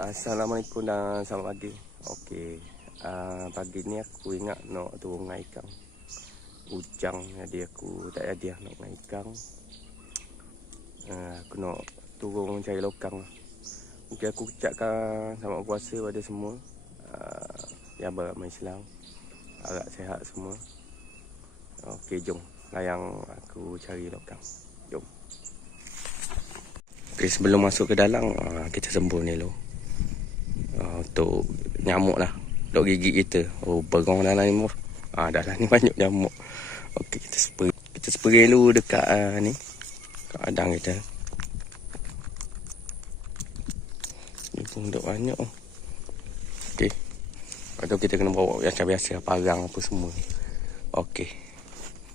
Assalamualaikum dan selamat pagi. Okey, pagi ni aku ingat nak turun dengan ikan. Ujang jadi aku tak jadi nak dengan ikan. Aku nak turun cari lokang. Mungkin aku ucapkan selamat puasa pada semua yang beragama Islam. Harap sihat semua. Okey, jom layang aku cari lokang. Jom. Okey, sebelum masuk ke dalam kita sembur ni dulu. Untuk nyamuk lah, dok gigit kita. Berong dalam ni mur. Dalam ni banyak nyamuk. Okey, kita spray dulu dekat ni, kat adang kita. Ni pun dok banyak. Okey, lepas tu kita kena bawa macam biasa, parang apa semua. Okey,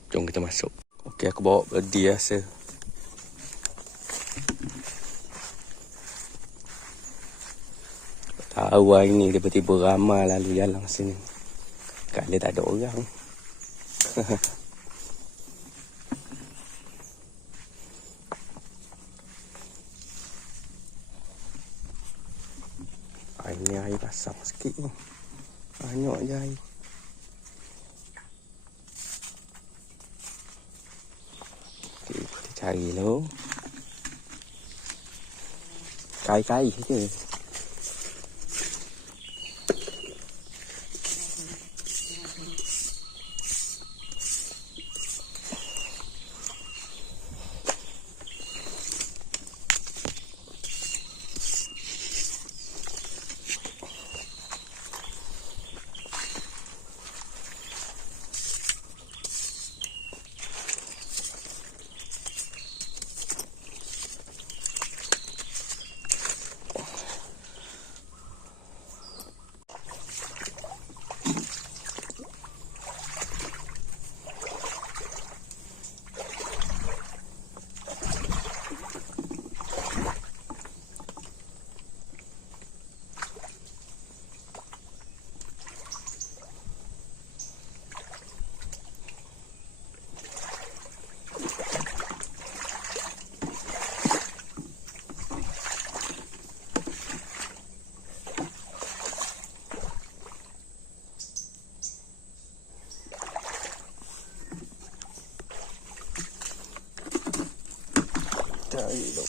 jom kita masuk. Okey, aku bawa bedi biasa. Tahu hari ni tiba-tiba ramai lalu jalan sini. Kali tak ada orang. Ini air pasang sikit ni. Banyak je air. Okay, kita cari dulu. Kai-kai je. Cari dulu.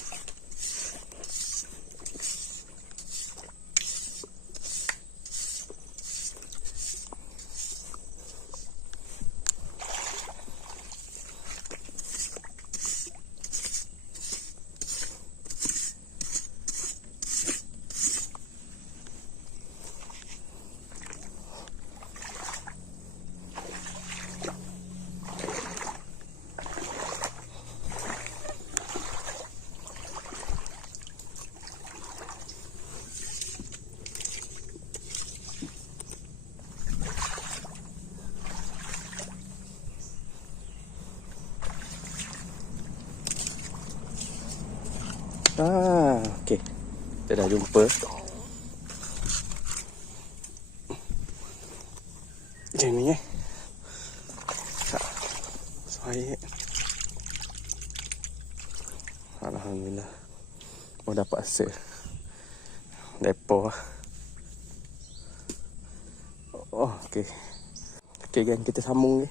Okey. Kita dah jumpa. Macam ni Baik. Alhamdulillah. Dapat hasil. Depo. Okey. Okey gang, kita sambung ni.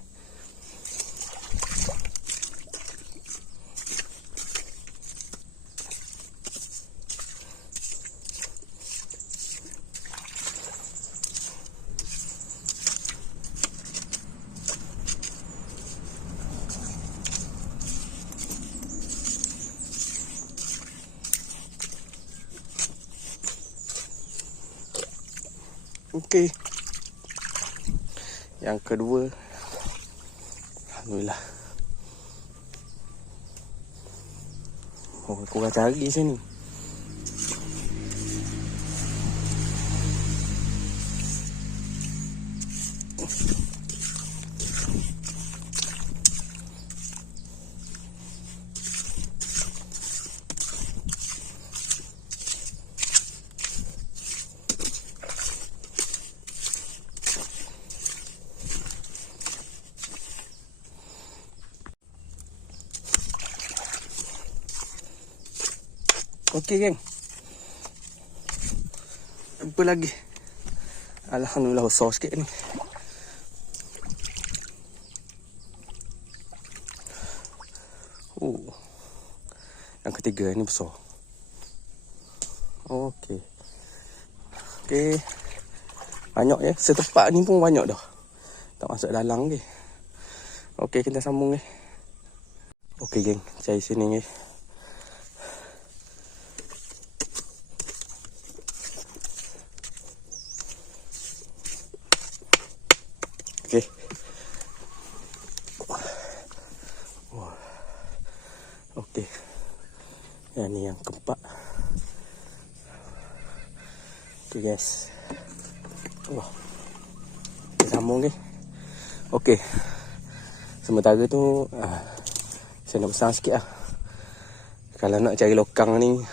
Okey. Yang kedua. Alhamdulillah. Aku dah cari sini. Okey geng. Jumpa lagi. Alhamdulillah besar sikit ni. Yang ketiga ni besar. Okey. Okey. Banyak ya. Setepak ni pun banyak dah. Tak masuk dalam ke. Okey, kita sambung ke. Okey geng, cari sini ke. Okey. Okey. Yang ni yang keempat. Okey guys. Wah. Kita sambung ke. Okey. Sementara tu saya nak pesan sikit lah. Kalau nak cari lokang ni,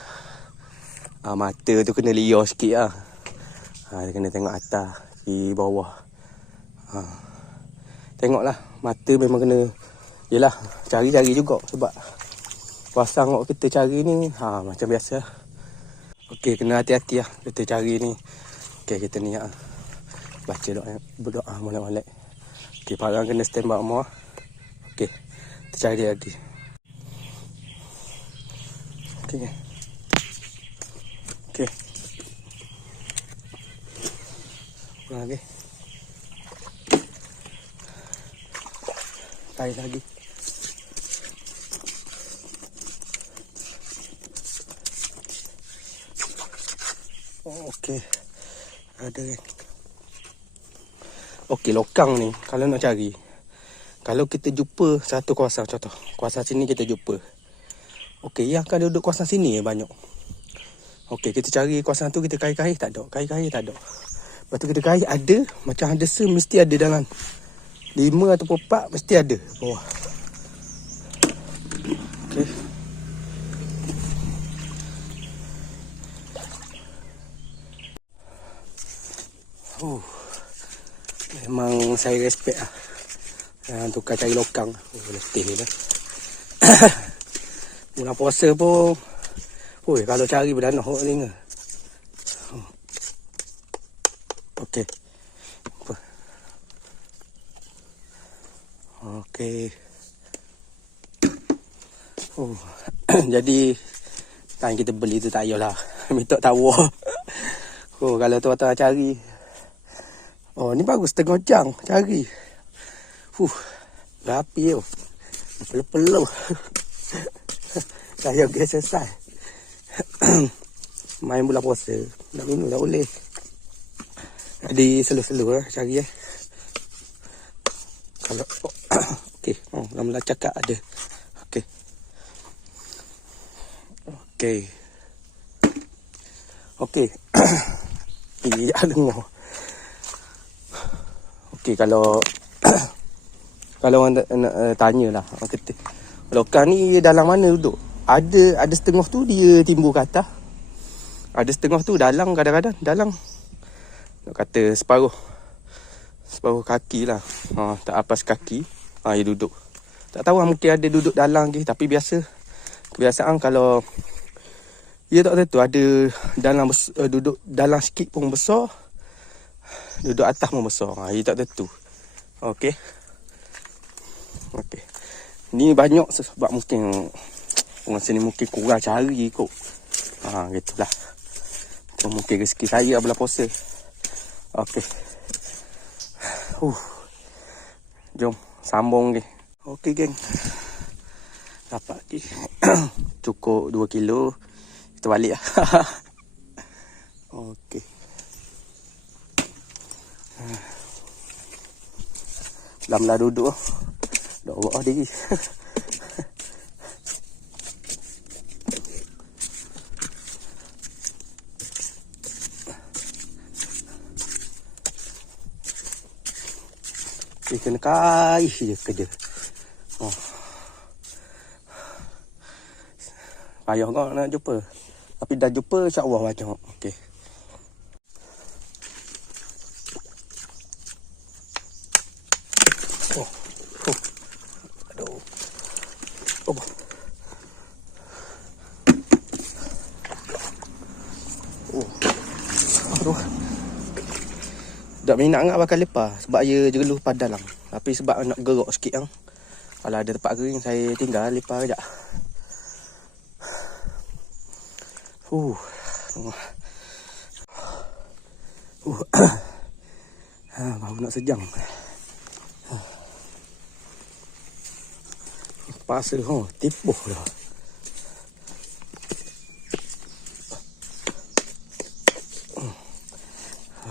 mata tu kena liar sikit lah. Kena tengok atas, kiri, bawah. Tengoklah, mata memang kena. Yelah, cari-cari juga. Sebab pasang kita cari ni macam biasa. Okey, kena hati-hati lah kita cari ni. Okey, kita ni baca doa, berdoa molek-molek. Okey, parang kena stand by rumah. Okey, kita cari lagi. Okey. Okey. Lagi. Cari lagi. Okey. Ada kan. Okey, lokang ni kalau nak cari, kalau kita jumpa satu kawasan, contoh kawasan sini kita jumpa. Okey, yang akan duduk kawasan sini banyak. Okey, kita cari kawasan tu, kita kait-kait tak ada. Kait-kait tak ada. Lepas tu kita kait ada, macam ada mesti ada dalam 5 ataupun 4 mesti ada bawah. Okey. Memang saya respect lah tukar cari lokang. Letih dah. Bulan puasa pun kalau cari berdana orang telinga. Okey. Okey. Jadi time kita beli tu tak payahlah minta tawar. Kalau tuan-tuan cari, ni bagus setengah jam cari. Rapi tu. Peluh-peluh. Saya pergi selesai. Main bulan puasa. Nak minum tak boleh. Jadi selu-selu cari Kalau okey, mula-mula cakap ada. Okey. Okey. Okey. Iya dengar. Okey, kalau orang nak tanyalah, orang kata lokang ni dalam mana duduk? Ada setengah tu dia timbul ke atas. Ada setengah tu dalam, kadang-kadang dalam nak kata separuh kaki lah. Tak apas kaki. Dia duduk. Tak tahu lah, mungkin ada duduk dalam ke. Tapi kebiasaan kalau dia tak tentu, ada dalam duduk dalam sikit pun besar, duduk atas pun besar. Dia tak tentu. Okey. Okey. Ni banyak sebab mungkin orang sini mungkin kurang cari kot. Gitulah. Itu mungkin rezeki saya bulan puasa. Okey. Jom sambung ke. Okey geng. Dapat lagi. Cukup 2 kilo. Kita balik lah. Okey. Lamlah duduk. Dah orang diri. Kena kait je kerja. Payah kau nak jumpa. Tapi dah jumpa, insya-Allah macam. Okey. Aduh. Aduh. Tak minat nak bakal lepas sebab dia jeruh padan lang. Tapi sebab nak gerok sikit yang kalau ada tempat kering saya tinggal lepas kejap. Baru nak sejam. Pasal tipuh dah.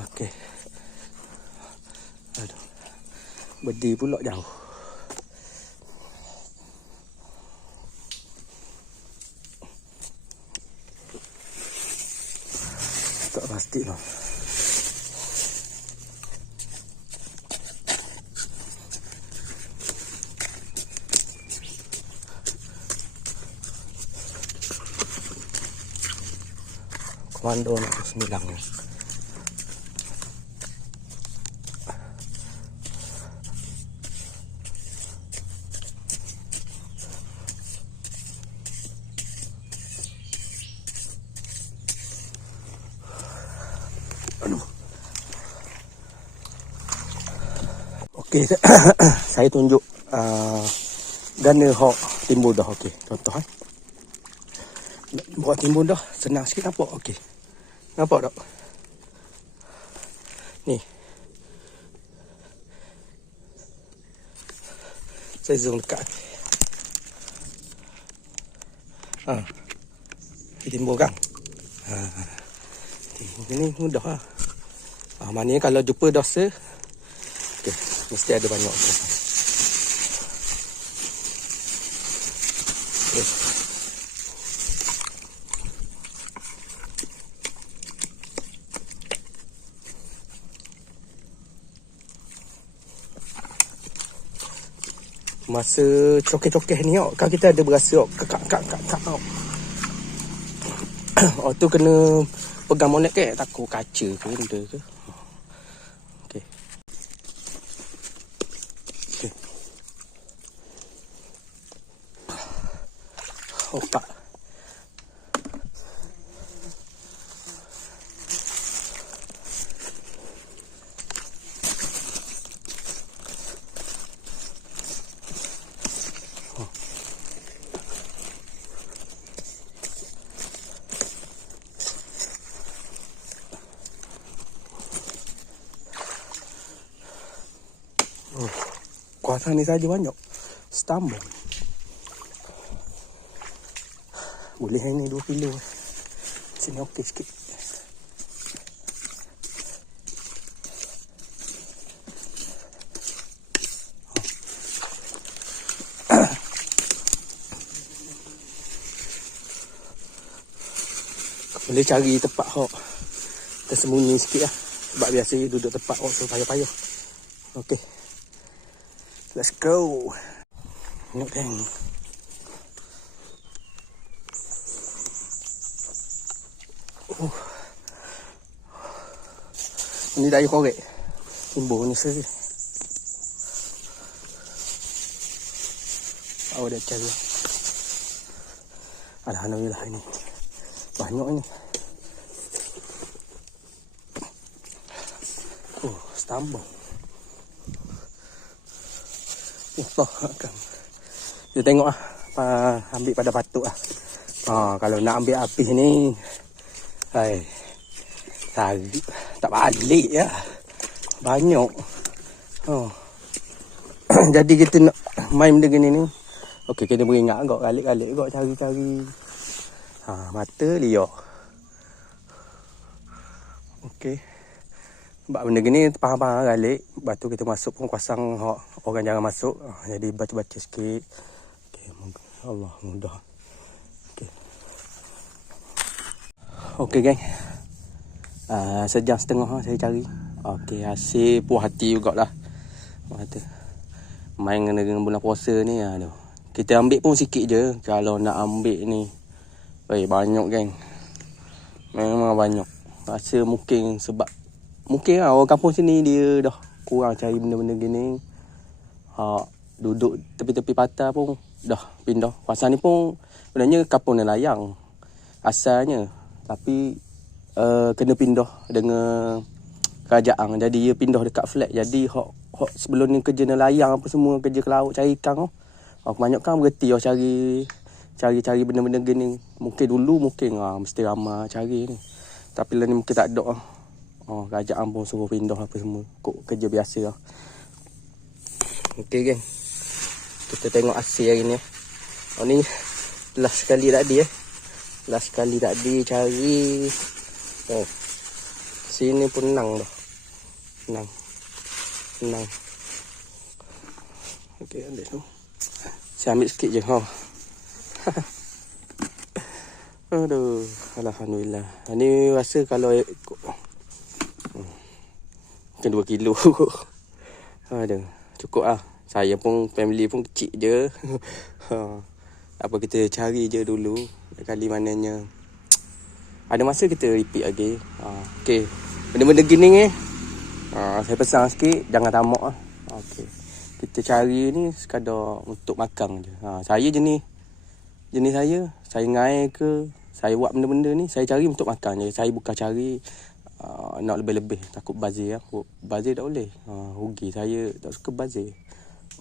Okey. Aduh. Berdiri pula jauh. Tak plastik lah. Komando nak sembilang ni. Okey, saya tunjuk gana hok timbul dah. Okey, contoh buat timbul dah senang sikit nampak. Okey, nampak tak ni, saya zoom dekat. Timbul kan. Ini mudah lah. Maknanya kalau jumpa dosa, okey, mesti ada banyak. Okay. Masa cokeh-cokeh ni kan kita ada berasa kak. Tu kena pegang monet ke takut kaca ke benda ke. Okey. Opak. Kawasan ni saja banyak stambul. Boleh ini 2 kilo. Sini okey sikit. Boleh cari tempat hok tersembunyi sikit lah. Sebab biasa duduk tempat hok so payah-payah. Okey. Let's go. Tengok geng. Ini dah air korek. Timbul ni seri. Dah cari. Alhamdulillah ini. Banyak ni. Stambul. Kan. Dia tengok ambil pada patut lah. Kalau nak ambil habis ni, tak balik ya. Banyak. Jadi kita nak main benda gini ni. Okey, kena beringat agak kalik-kalik agak cari-cari. Mata liar. Okey. Sebab benda gini faham-faham kalik. Lepas tu kita masuk pun kuasang orang jangan masuk. Jadi baca-baca sikit. Okey, Allah mudah. Okey geng. 1.5 jam saya cari. Okey, hasil puas hati jugalah. Kata main dengan bulan puasa ni aduh. Kita ambil pun sikit je. Kalau nak ambil ni banyak geng. Memang banyak. Rasa mungkin sebab mungkin orang kampung sini dia dah kurang cari benda-benda gini. Duduk tepi-tepi patah pun dah pindah. Kawasan ni pun sebenarnya kampung nelayan asalnya. Tapi kena pindah dengan kerajaan. Jadi dia pindah dekat flat. Jadi hok sebelum ni kerja nelayan apa semua, kerja ke laut cari ikan oh. Kebanyakan berhenti cari benda-benda gini. Mungkin dulu mesti ramai cari ni. Tapi lah ni mungkin tak ada kerajaan pun suruh pindah apa semua. Kok kerja biasa lah. Okey geng. Kita tengok hasil hari ni. Ni last sekali tadi Last sekali tadi cari. Sini pun menang dah. Menang. Okey, ambil tu. Saya ambil sikit je. Aduh, alhamdulillah. Ni rasa kalau mungkin 2 kilo. Aduh, cukup lah. Saya pun, family pun kecil je. Apa kita cari je dulu. Kali mananya ada masa kita repeat lagi. Okey. Benda-benda gini ni saya pesan sikit, jangan tamak lah. Okey. Kita cari ni sekadar untuk makan je. Saya jenis saya ngai ke, saya buat benda-benda ni, saya cari untuk makan je. Saya bukan cari nak lebih-lebih. Takut bazir lah. Bazir tak boleh. Rugi. Saya tak suka bazir.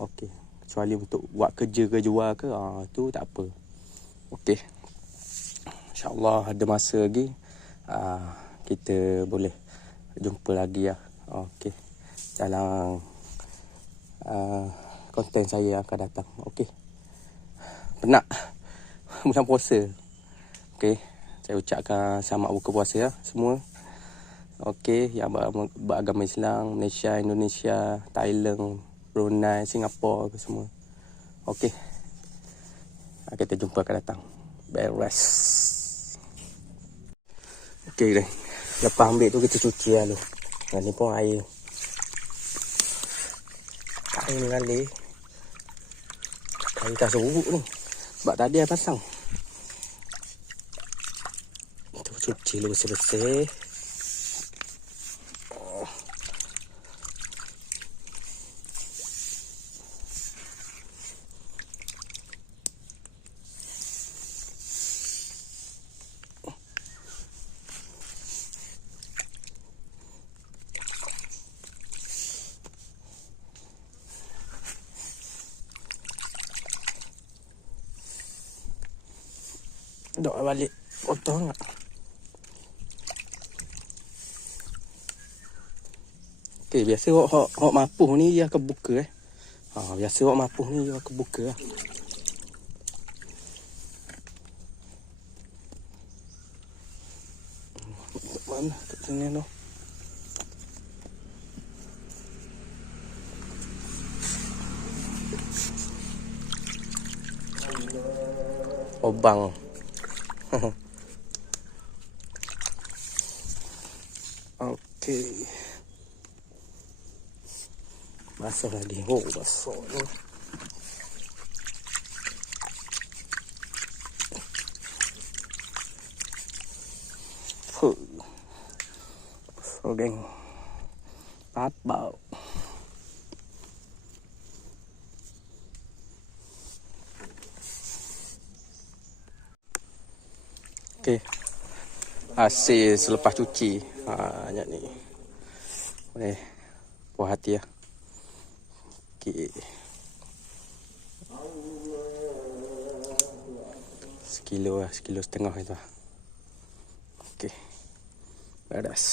Okey. Kecuali untuk buat kerja ke jual ke, tu tak apa. Okey. InsyaAllah ada masa lagi. Kita boleh jumpa lagi lah. Okey. Dalam konten saya akan datang. Okey. Penat. Bulan puasa. Okey. Saya ucapkan selamat buka puasa lah semua. Okey. Yang beragama Islam, Malaysia, Indonesia, Thailand, Brunei, Singapura ke semua. Okey. Kita jumpa akan datang. Beres. Okey dah. Lepas ambil tu kita cuci lah tu. Dan ni pun air. Air mengalir. Air tak seruk ni. Sebab tadi air pasang. Kita cuci dulu bersih-bersih. Dok balik kotor tak? Okey, biasa hok mapuh ni dia akan buka biasa hok mapuh ni dia akan buka lah. Mana kat sini tu? Obang. Okey. Basah lagi. Basah tu. So geng. Bau. Okey. Hasil selepas cuci. Banyak ni. Boleh puas hati lah. Okey. Sekilo setengah itu. Okey. Beres.